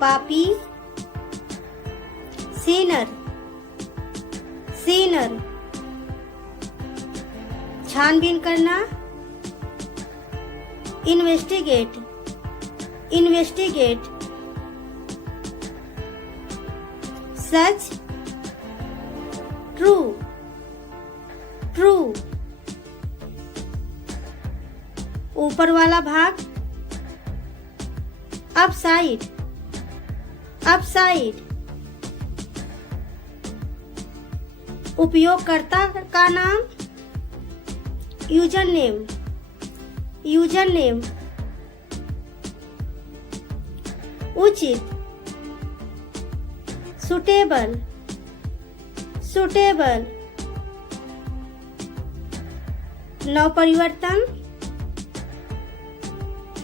पापी, Sinner, Sinner, छानबीन करना, इन्वेस्टिगेट, इन्वेस्टिगेट, सच, ट्रू, ट्रू, ऊपर वाला भाग, अपसाइड, अपसाइड, उपयोगकर्ता का नाम, यूजर नेम, यूजर नेम, उचित, सुटेबल, सुटेबल, नवपरिवर्तन,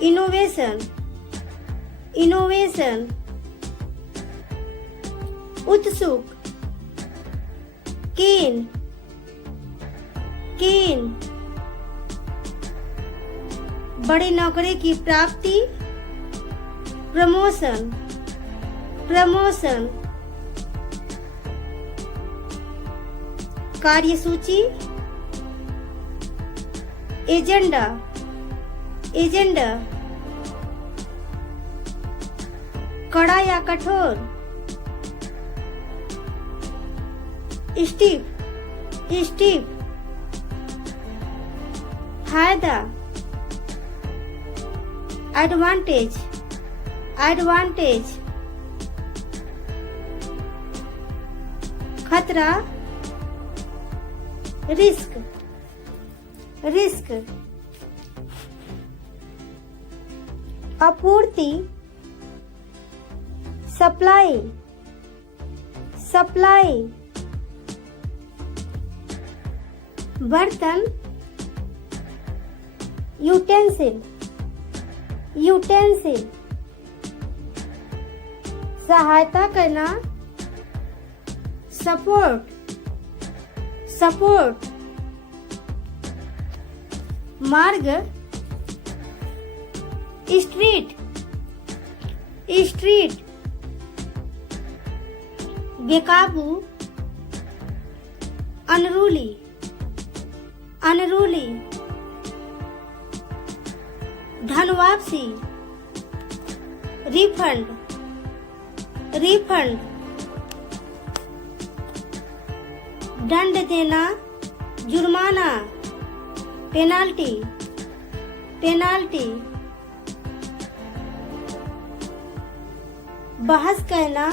इनोवेशन, इनोवेशन, उत्सुक, कीन, कीन, बड़ी नौकरी की प्राप्ति, प्रमोशन, प्रमोशन, कार्यसूची, एजेंडा, एजेंडा, कड़ा या कठोर, स्टीप, स्टीप, फायदा, एडवांटेज, एडवांटेज, खतरा, रिस्क, रिस्क, आपूर्ति, सप्लाई, सप्लाई, बर्तन, यूटेंसिल, यूटेंसिल, सहायता करना, सपोर्ट, सपोर्ट, मार्ग, स्ट्रीट, स्ट्रीट, बेकाबू, अनरूली, अनरूली, धन वापसी, रिफंड, रिफंड, दंड देना, जुर्माना, पेनाल्टी, पेनाल्टी, बहस कहना,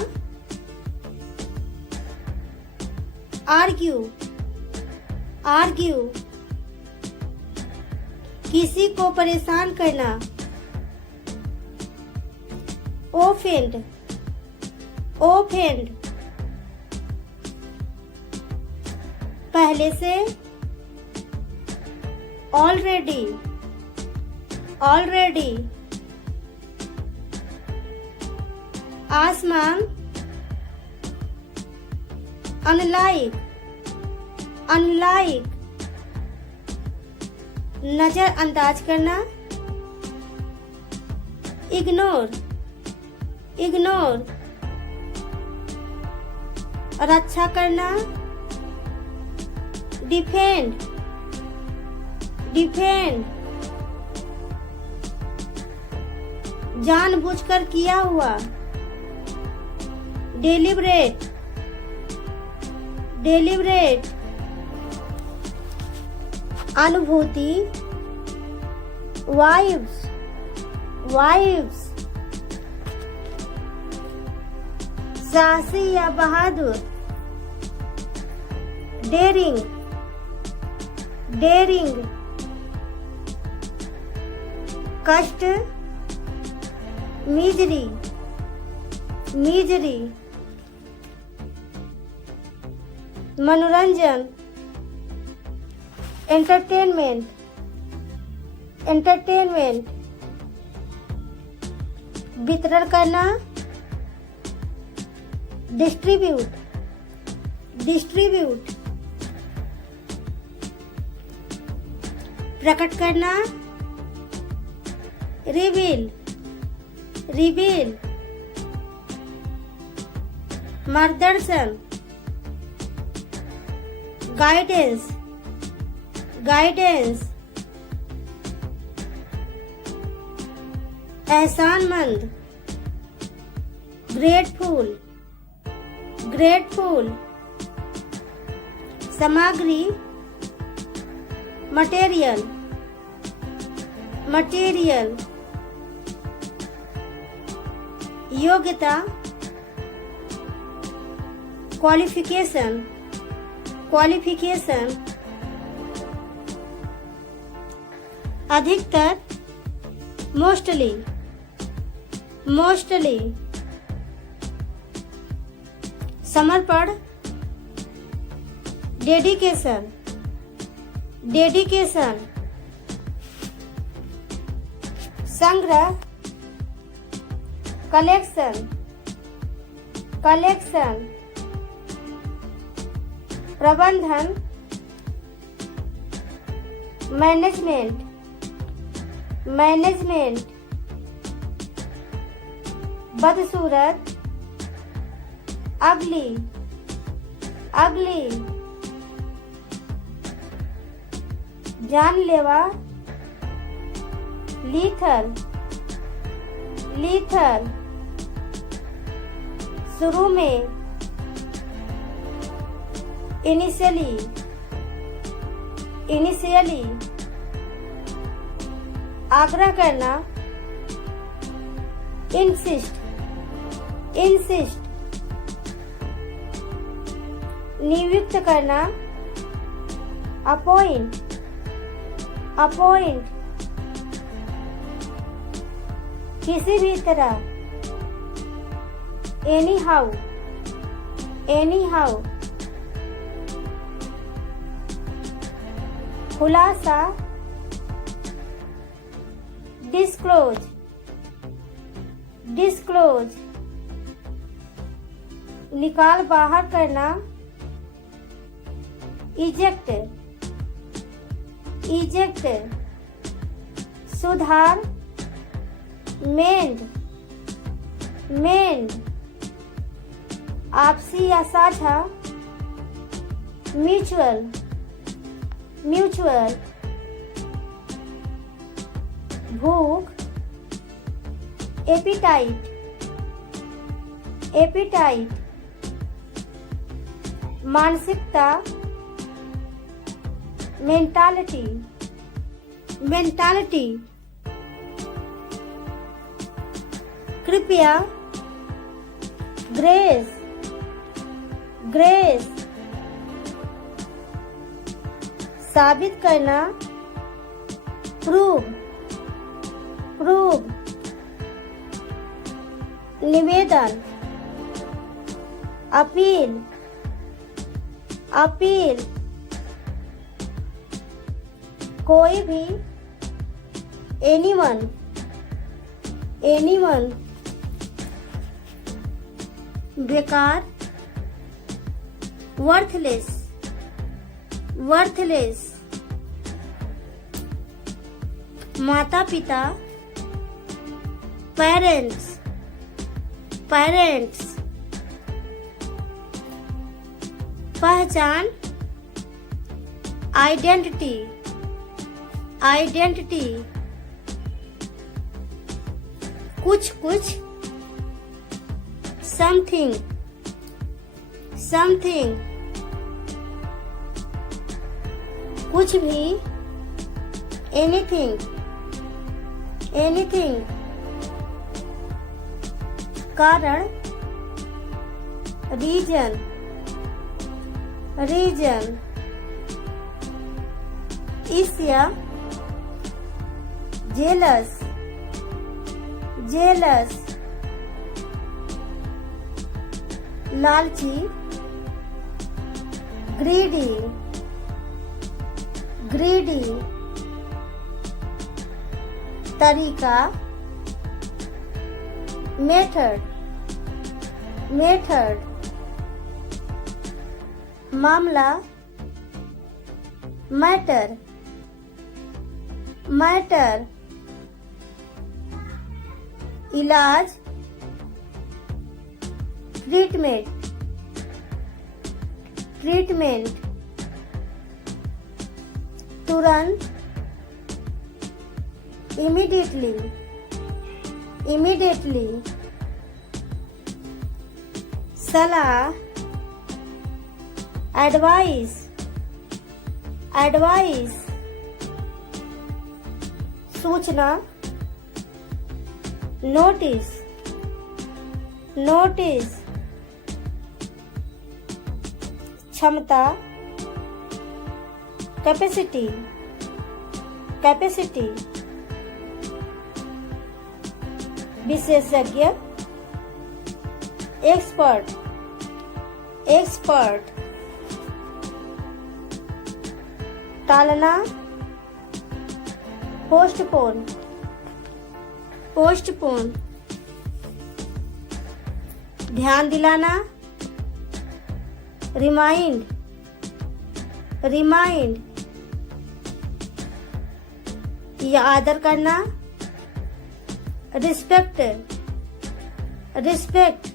आर्ग्यू, आर्ग्यू, किसी को परेशान करना, ओफेंड, ओफेंड, पहले से, ऑलरेडी, ऑलरेडी, आसमान, अनलाइक, अनलाइक, नजरअंदाज करना, इग्नोर, इग्नोर, रक्षा करना, डिफेंड, डिफेंड, जानबूझकर किया हुआ, डेलिब्रेट, डेलिब्रेट, अनुभूति, वाइब्स, वाइब्स, साहसी या बहादुर, डेरिंग, डेरिंग, कष्ट, मिजरी, मिजरी, मनोरंजन, एंटरटेनमेंट, एंटरटेनमेंट, वितरण करना, डिस्ट्रीब्यूट, डिस्ट्रीब्यूट, प्रकट करना, रिवील, रिवील, मार्गदर्शन, गाइडेंस, गाइडेंस, एहसानमंद, ग्रेटफुल, ग्रेटफुल, सामग्री, मटेरियल, मटेरियल, योग्यता, क्वालिफिकेशन, क्वालिफिकेशन, अधिकतर, मोस्टली, मोस्टली, समर्पण, डेडिकेशन, डेडिकेशन, संग्रह, कलेक्शन, कलेक्शन, प्रबंधन, मैनेजमेंट, मैनेजमेंट, बदसूरत, अगली, अगली, जानलेवा, लीथल, लीथल, शुरू में, इनिशियली, इनिशियली, आग्रह करना, इंसिस्ट, इंसिस्ट, नियुक्त करना, अपॉइंट, अपॉइंट, किसी भी तरह, एनी हाउ, एनी हाउ, खुलासा, डिस्क्लोज, डिस्क्लोज, निकाल बाहर करना, इजेक्ट, इजेक्ट, सुधार, मेंड, मेंड, आपसी या साझा, म्यूचुअल, म्यूचुअल, भूख, एपिटाइट, एपिटाइट, मानसिकता, मेंटालिटी, मेंटालिटी, कृपया, ग्रेस, ग्रेस, साबित करना, प्रूव, प्रूव, निवेदन, अपील, अपील, कोई भी, एनीवन, एनीवन, बेकार, वर्थलेस, वर्थलेस, माता पिता, पेरेंट्स, पेरेंट्स, पहचान, आइडेंटिटी, आइडेंटिटी, कुछ कुछ, समथिंग, समथिंग, कुछ भी, एनीथिंग, एनीथिंग, कारण, रीजन, रीजन, ईर्ष्या, जेलस, जेलस, लालची, ग्रीडी, ग्रीडी, तरीका, मेथड, मेथड, मामला, मैटर, मैटर, इलाज, ट्रीटमेंट, ट्रीटमेंट, तुरंत, immediately, immediately, सलाह, advice, advice, सूचना, notice, notice, क्षमता, capacity, capacity, विशेषज्ञ, एक्सपर्ट, एक्सपर्ट, टालना, पोस्टपोन, पोस्टपोन, ध्यान दिलाना, रिमाइंड, रिमाइंड, या आदर करना, रिस्पेक्ट, रिस्पेक्ट,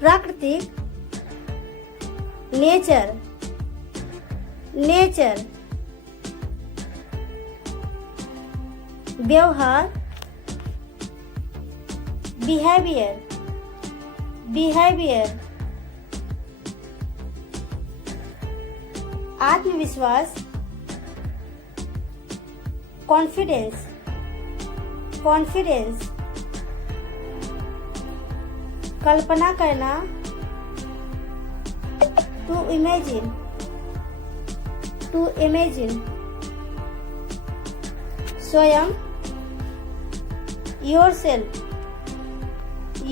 प्राकृतिक, नेचर, नेचर, व्यवहार, बिहेवियर, बिहेवियर, आत्मविश्वास, कॉन्फिडेंस, कॉन्फिडेंस, कल्पना करना, टू इमेजिन, टू इमेजिन, स्वयं, योरसेल्फ,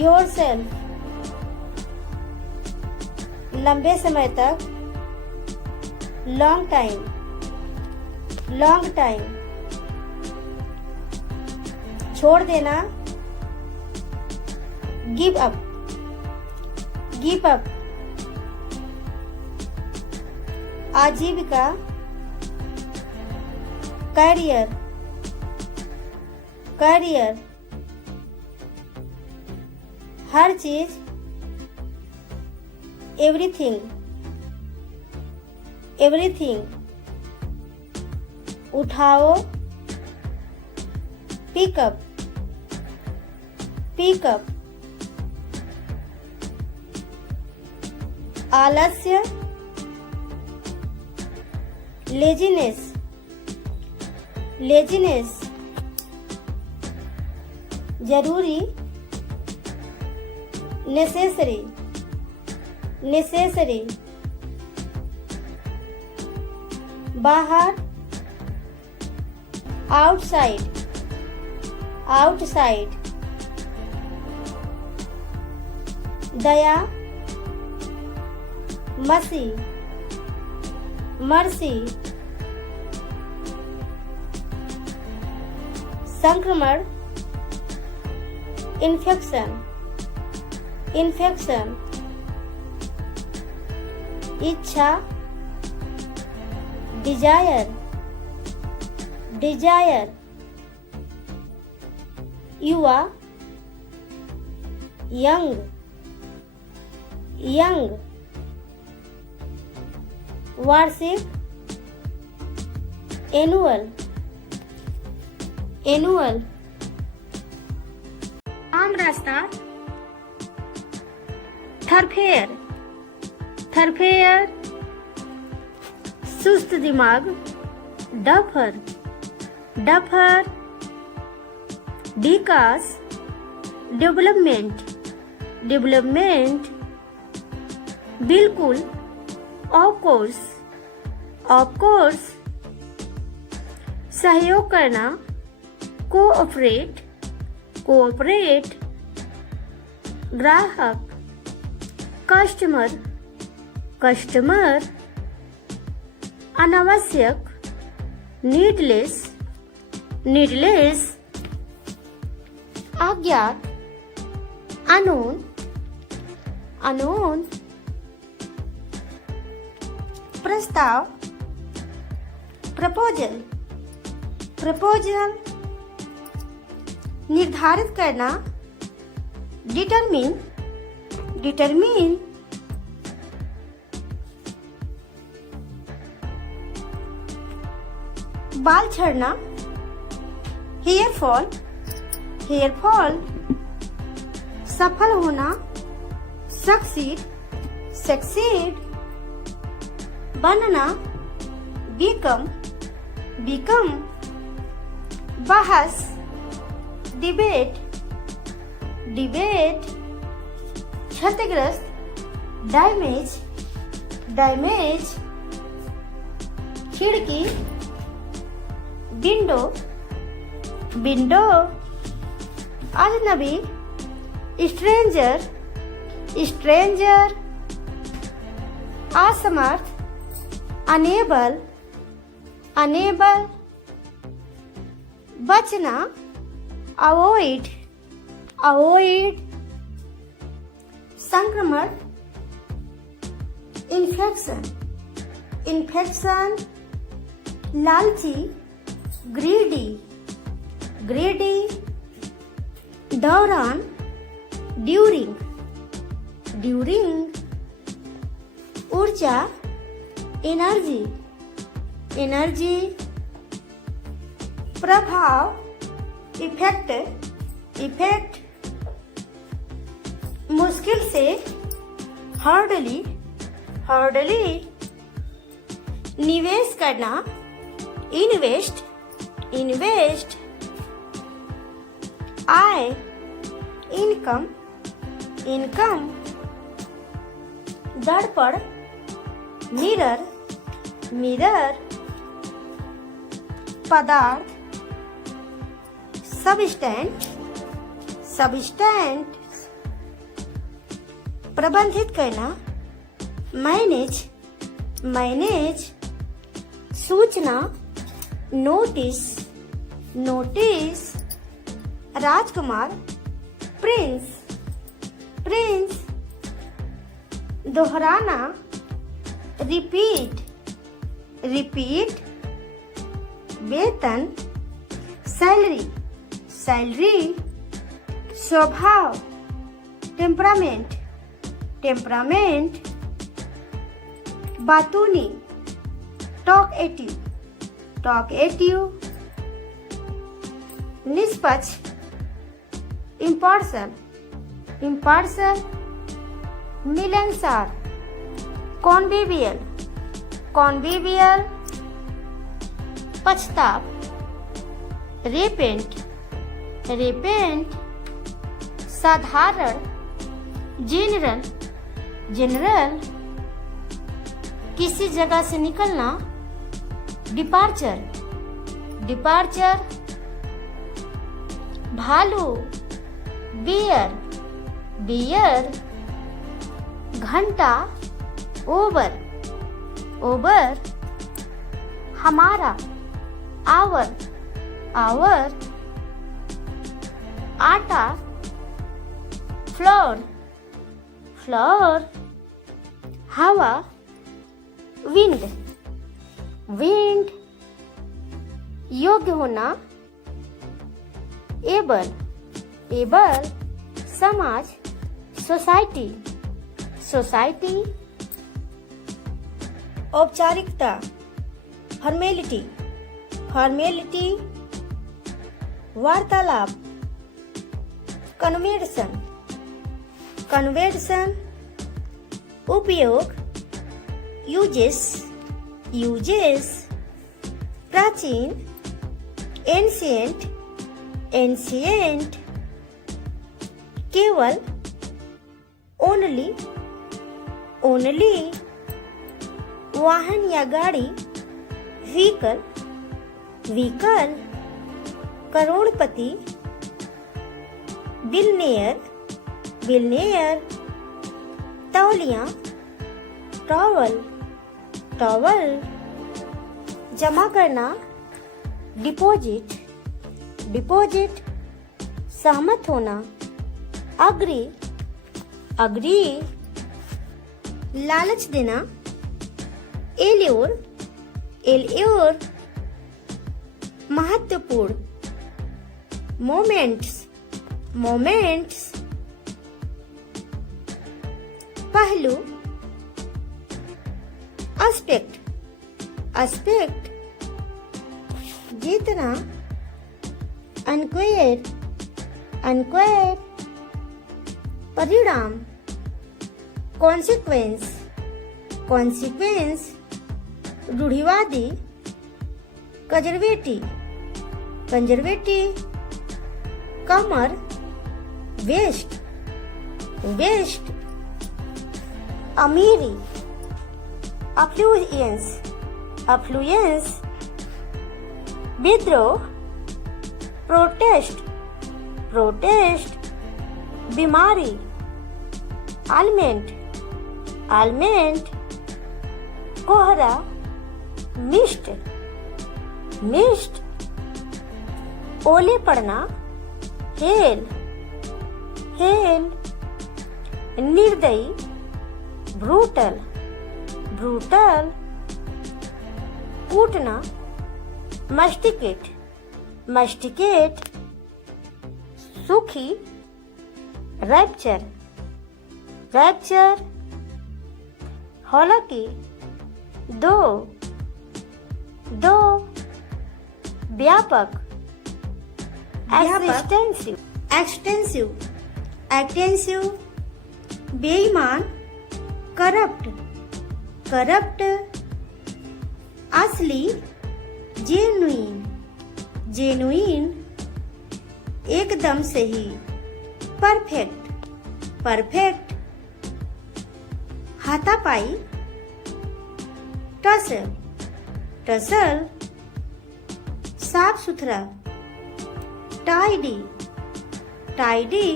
योरसेल्फ, लंबे समय तक, लॉन्ग टाइम, लॉन्ग टाइम, छोड़ देना, गिव अप, गिव अप, आजीविका, कैरियर, कैरियर, हर चीज, एवरीथिंग, एवरीथिंग, उठाओ, पिकअप, पिकअप, आलस्य, लेजीनेस, लेजीनेस, जरूरी, नेसेसरी, नेसेसरी, बाहर, आउटसाइड, आउटसाइड, दया, मसी, मर्सी, संक्रमण, इन्फेक्शन, इन्फेक्शन, इच्छा, डिजायर, डिजायर, युवा, यंग, यंग, वार्षिक, एनुअल, एनुअल, आम रास्ता, थरफेयर, थरफेयर, सुस्त दिमाग, डफर, डफर, विकास, डेवलपमेंट, डेवलपमेंट, बिल्कुल, ऑफ कोर्स, ऑफ कोर्स, सहयोग करना, कोऑपरेट, कोऑपरेट, ग्राहक, कस्टमर, कस्टमर, अनावश्यक, नीडलेस, नीडलेस, अज्ञात, अनोन, अनोन, प्रस्ताव, प्रपोजल, प्रपोजल, निर्धारित करना, डिटरमिन, डिटरमिन, बाल झड़ना, हेयर फॉल, हेयर फॉल। सफल होना, सक्सीड, सक्सीड। बनना, बिकम, बिकम। बहस, डिबेट, डिबेट। क्षतिग्रस्त, डैमेज, डैमेज। खिड़की, विंडो, विंडो। अजनबी, स्ट्रेंजर, स्ट्रेंजर। असमर्थ, अनेबल, अनेबल। बचना, अवॉइड, अवॉइड। संक्रमण, इन्फेक्शन, इन्फेक्शन। लालची, ग्रीडी, ग्रीडी। दौरान, ड्यूरिंग, ड्यूरिंग। ऊर्जा, एनर्जी, एनर्जी। प्रभाव, इफेक्ट, इफेक्ट। मुश्किल से, हार्डली, हार्डली। निवेश करना, इन्वेस्ट, इन्वेस्ट। आय, इनकम, इनकम। दर्पण, मिरर, मिरर। पदार्थ, सबस्टेंट, सबस्टेंट। प्रबंधित करना, मैनेज, मैनेज। सूचना, नोटिस, नोटिस। राजकुमार, प्रिंस, प्रिंस। दोहराना, रिपीट, रिपीट। वेतन, सैलरी, सैलरी। स्वभाव, टेम्परामेंट, टेम्परामेंट। बातूनी, टॉकएटिव, टॉकएटिव। निष्पक्ष, इम्पार्शल, इम्पार्शल। मिलनसार, कॉन्विवियल, कॉन्विवियल। पछताव, रेपेंट, रेपेंट। साधारण, जनरल, जनरल। किसी जगह से निकलना, डिपार्चर, डिपार्चर। भालू, बियर, बियर। घंटा, ओवर, ओवर। हमारा, आवर, आवर। आटा, फ्लोर, फ्लोर। हवा, विंड, विंड। योग्य होना, एबल, एबल। समाज, सोसाइटी, सोसाइटी। औपचारिकता, फॉर्मेलिटी, फॉर्मेलिटी। वार्तालाप, कन्वर्सेशन, कन्वर्सेशन। उपयोग, यूजेस, यूजेस। प्राचीन, एंशिएंट, एंशिएंट। केवल, ओनली, ओनली। वाहन या गाड़ी, व्हीकल, व्हीकल। करोड़पति, बिलनेयर, बिलनेयर। तौलिया, टॉवल, टॉवल। जमा करना, डिपॉजिट, डिपॉजिट। सहमत होना, अग्री, अग्री। लालच देना, एल्योर, एल्योर। महत्वपूर्ण, मोमेंट्स, मोमेंट्स। पहलू, एस्पेक्ट, एस्पेक्ट। जीतना, अनक्वेयर, अनक्वेयर, परिणाम, कॉन्सिक्वेंस, कॉन्सिक्वेंस, रूढ़िवादी, कंजर्वेटिव, कंजर्वेटिव, कमर, वेस्ट, वेस्ट, अमीरी, अफ्लुएंस, अफ्लुएंस, विद्रोह, प्रोटेस्ट, प्रोटेस्ट, बीमारी, आलमेंट, आलमेंट, कोहरा, मिस्ट, मिस्ट, ओले पड़ना, हेल, हेल, निर्दयी, ब्रूटल, ब्रूटल, कूटना, मस्टिकेट, मस्टिकेट, सुखी, रैप्चर, रैप्चर, हालांकि, दो, दो, व्यापक, एक्सटेंसिव, एक्सटेंसिव, एक्सटेंसिव, बेईमान, करप्ट, करप्ट, असली, जेनुइन, जेनुइन, एकदम सही, परफेक्ट, परफेक्ट, हाथापाई, टसल, टसल, साफ सुथरा, टाइडी, टाइडी,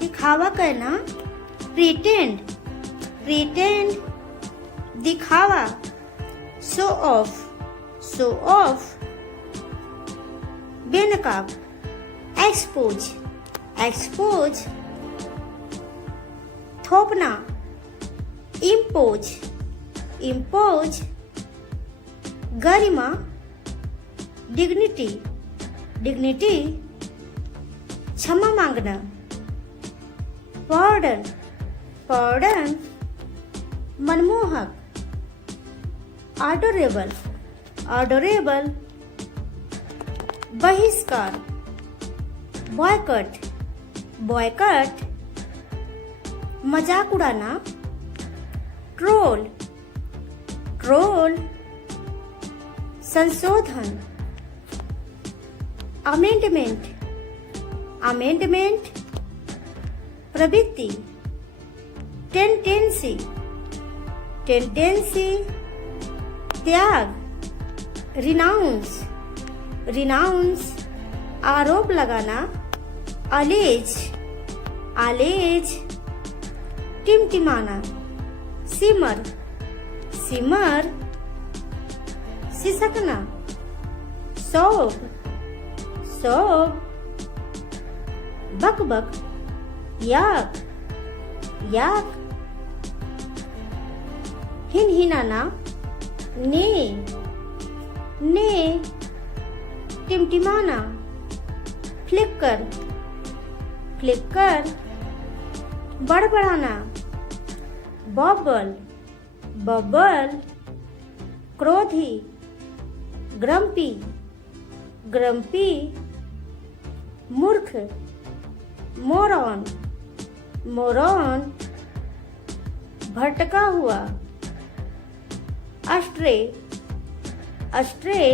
दिखावा करना, प्रिटेंड, प्रिटेंड, दिखावा, शो ऑफ, शो ऑफ, बेनकाब, एक्सपोज, एक्सपोज, थोपना, इम्पोज, इम्पोज, गरिमा, डिग्निटी, डिग्निटी, क्षमा मांगना, पॉर्डन, पॉर्डन, मनमोहक, ऑडोरेबल, ऑडोरेबल, बहिष्कार, बॉयकट, बॉयकट, मजाक उड़ाना, ट्रोल, ट्रोल, संशोधन, अमेंडमेंट, अमेंडमेंट, प्रवृत्ति, टेंडेंसी, टेंडेंसी, त्याग, रिनाउंस, रिनाउंस, आरोप लगाना, अलेज, अलेज, टिमटिमाना, सिमर, सिमर, सिसकना, सौग, सौग, बकबक, याक, याक, हिनहिनाना, ने, ने, टिमटिमाना, फ्लिकर, फ्लिकर, बड़बड़ाना, बबल, बबल, क्रोधी, ग्रम्पी, ग्रम्पी, मूर्ख, मोरॉन, मोरॉन, भटका हुआ, अस्ट्रे, अस्ट्रे,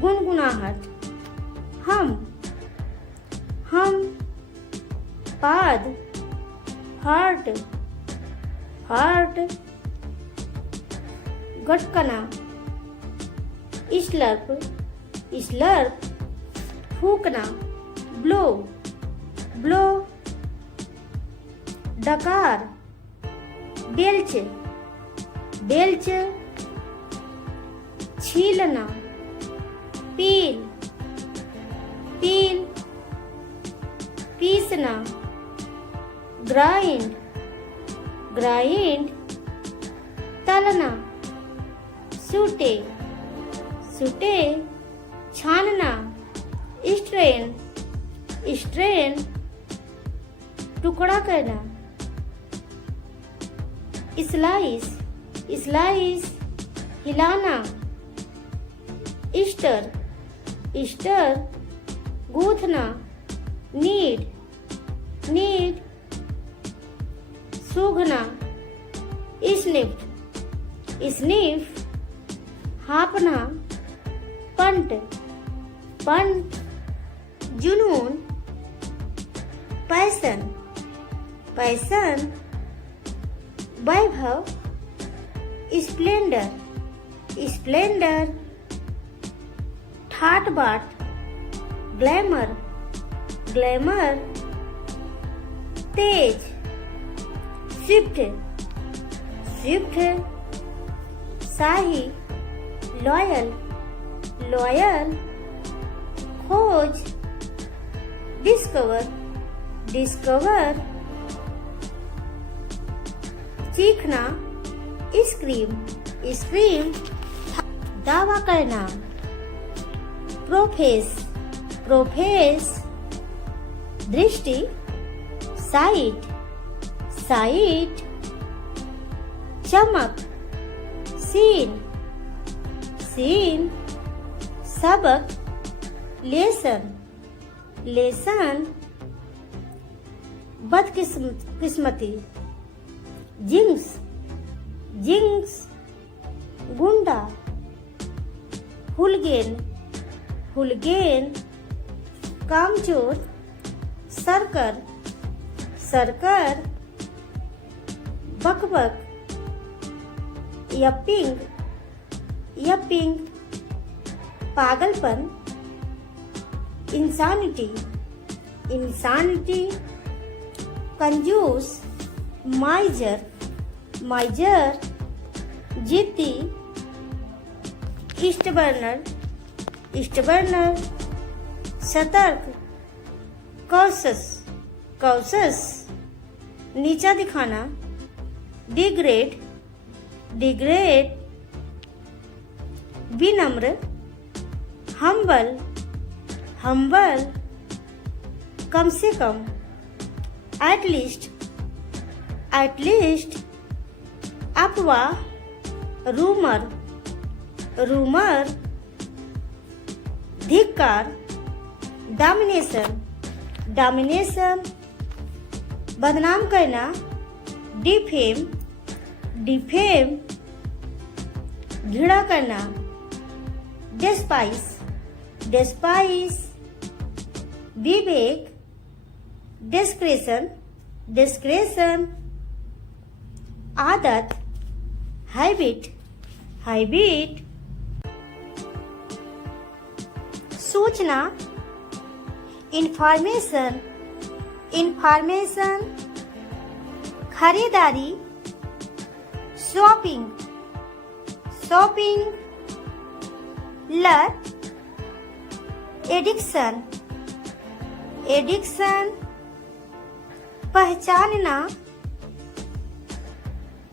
गुनगुनाहट, हम, पाद, हार्ट, हार्ट, गटकना, स्लर्प, स्लर्प, फूकना, ब्लो, ब्लो, डकार, बेल्च, बेल्च, छीलना, पील, पील, पीसना, ग्राइंड, ग्राइंड, तलना, सूटे, सूटे, छानना, स्ट्रेन, स्ट्रेन, टुकड़ा करना, स्लाइस, स्लाइस, हिलाना, ईस्टर ईस्टर गूंथना नीड नीड सूंघना स्निफ स्निफ हाँपना पंट पंट जुनून पैसन पैसन वैभव स्प्लेंडर स्प्लेंडर ठाट बाट ग्लैमर ग्लैमर तेज स्विफ्ट स्विफ्ट शाही लॉयल लॉयल खोज डिस्कवर डिस्कवर चीखना स्क्रीम स्क्रीम दावा करना प्रोफेस प्रोफेस दृष्टि साइट साइट चमक सीन सीन सबक लेसन लेसन बदकिस्मती जिंक्स जिंक्स गुंडा हुलगेन हुलगेन कामचोर सरकर सरकर बकबक यपिंग यपिंग पागलपन इंसानिटी इंसानिटी कंजूस माइजर माइजर जिद्दी ईस्टबर्नर ईस्टबर्नर सतर्क कॉशस कॉशस नीचा दिखाना डिग्रेड डिग्रेड विनम्र हम्बल हम्बल कम से कम एटलीस्ट अफवाह रूमर रूमर धिक्कार डोमिनेशन डोमिनेशन बदनाम करना डिफेम डिफेम घृणा करना डेस्पाइस डेस्पाइस विवेक डिस्क्रेशन डिस्क्रेशन आदत हैबिट हैबिट सूचना इंफॉर्मेशन इंफॉर्मेशन खरीदारी शॉपिंग शॉपिंग लत एडिक्शन एडिक्शन पहचानना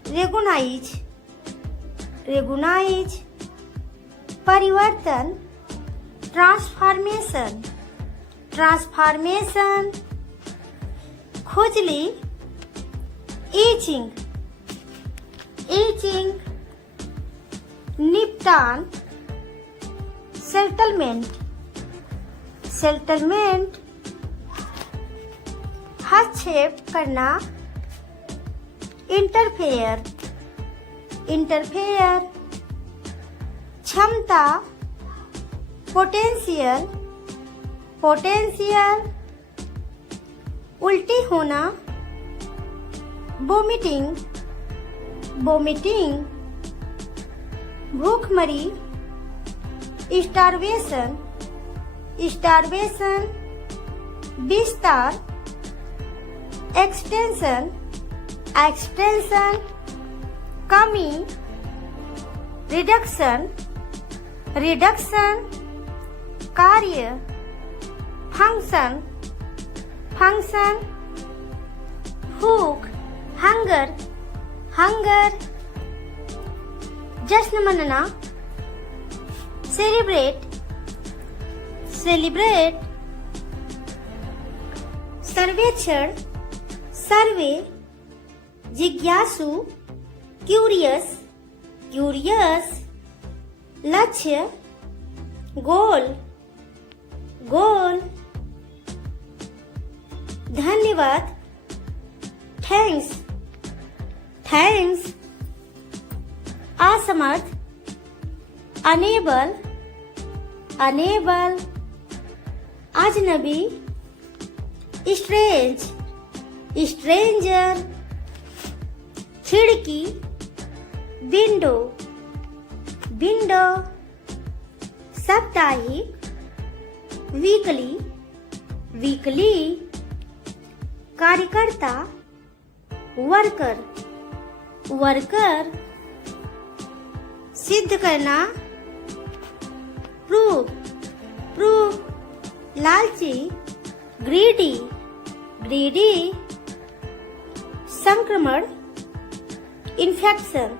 रेगुनाइज रेगुनाइज परिवर्तन ट्रांसफॉर्मेशन ट्रांसफॉर्मेशन खुजली ईचिंग ईचिंग निपटान सेटलमेंट सेटलमेंट हस्तक्षेप करना इंटरफेयर इंटरफेयर क्षमता पोटेंशियल पोटेंशियल उल्टी होना वोमिटिंग वोमिटिंग भूखमरी स्टारवेशन स्टारवेशन विस्तार एक्सटेंशन एक्सटेंशन कमी रिडक्शन रिडक्शन कार्य फंक्शन फंक्शन भूख हंगर हंगर जश्न मनाना सेलिब्रेट सेलिब्रेट सर्वेक्षण सर्वे जिज्ञासु क्यूरियस क्यूरियस लक्ष्य गोल गोल। धन्यवाद थैंक्स थैंक्स। असमर्थ अनेबल अनेबल। अजनबी स्ट्रेंज स्ट्रेंजर। खिड़की विंडो विंडो। साप्ताहिक वीकली वीकली। कार्यकर्ता वर्कर वर्कर। सिद्ध करना प्रूफ प्रूफ। लालची ग्रीडी ग्रीडी। संक्रमण इन्फेक्शन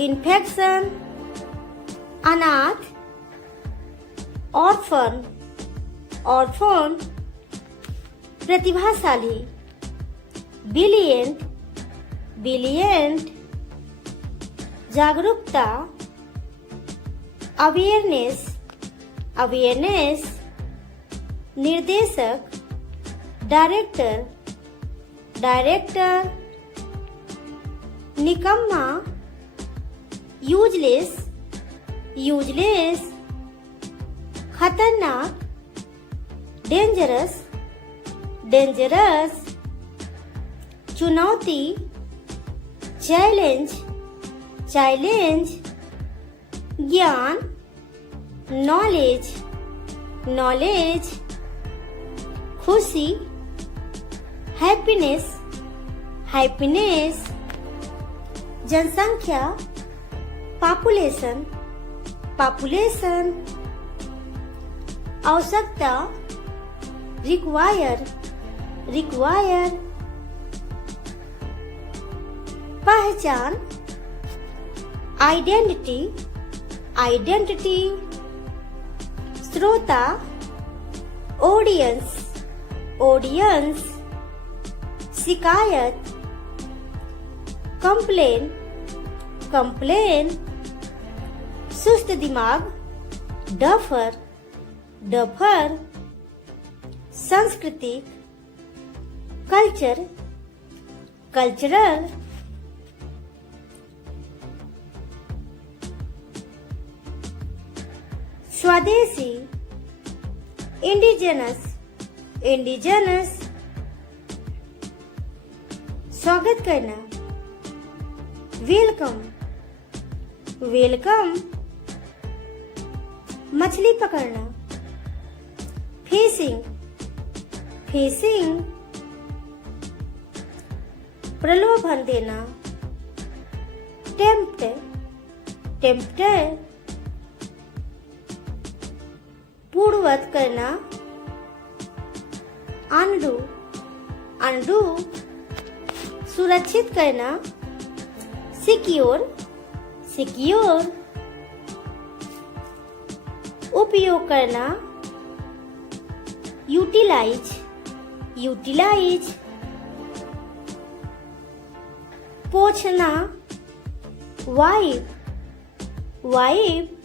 इन्फेक्शन। अनाथ ऑर्फन ऑर्फन। प्रतिभाशाली बिलियंट बिलियंट। जागरूकता अवेयरनेस अवेयरनेस। निर्देशक डायरेक्टर डायरेक्टर। निकम्मा यूजलेस यूजलेस। खतरनाक डेंजरस डेंजरस। चुनौती चैलेंज चैलेंज। ज्ञान नॉलेज नॉलेज। खुशी हैप्पीनेस हैप्पीनेस। जनसंख्या पॉपुलेशन पॉपुलेशन। आवश्यकता रिक्वायर रिक्वायर। पहचान आइडेंटिटी आइडेंटिटी। श्रोता ऑडियंस ऑडियंस। शिकायत कंप्लेन कंप्लेन। सुस्त दिमाग डफर डफर। सांस्कृतिक कल्चर कल्चरल। स्वदेशी इंडिजिनस इंडिजिनस। स्वागत करना वेलकम वेलकम। मछली पकड़ना फिशिंग फिशिंग। प्रलोभन देना टेम्प्ट टेम्प्ट। पूर्ववत करना अनडू अनडू। सुरक्षित करना सिक्योर सिक्योर। उपयोग करना यूटिलाइज यूटिलाइज। पोंछना वाइप वाइप।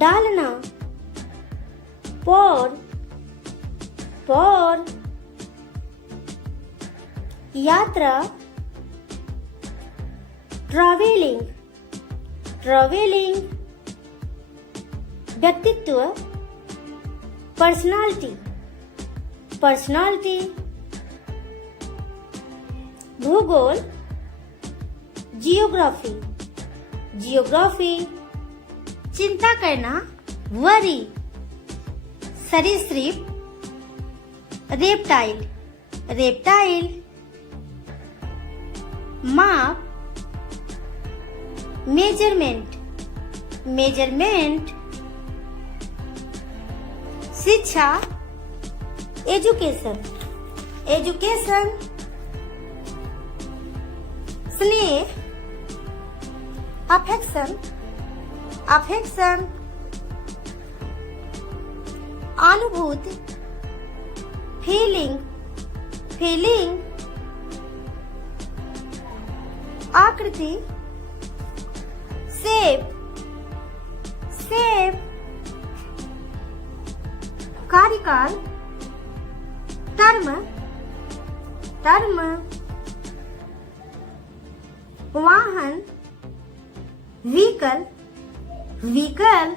डालना पौर पौर। यात्रा ट्रैवलिंग ट्रैवलिंग। व्यक्तित्व पर्सनालिटी पर्सनालिटी। भूगोल जियोग्राफी जियोग्राफी। चिंता करना वरी। सरीसृप रेप्टाइल रेप्टाइल। माप मेजरमेंट मेजरमेंट। शिक्षा एजुकेशन एजुकेशन। स्नेह अफेक्शन अफेक्शन। अनुभूति फीलिंग फीलिंग। आकृति शेप सायकल टर्म टर्म वाहन व्हीकल व्हीकल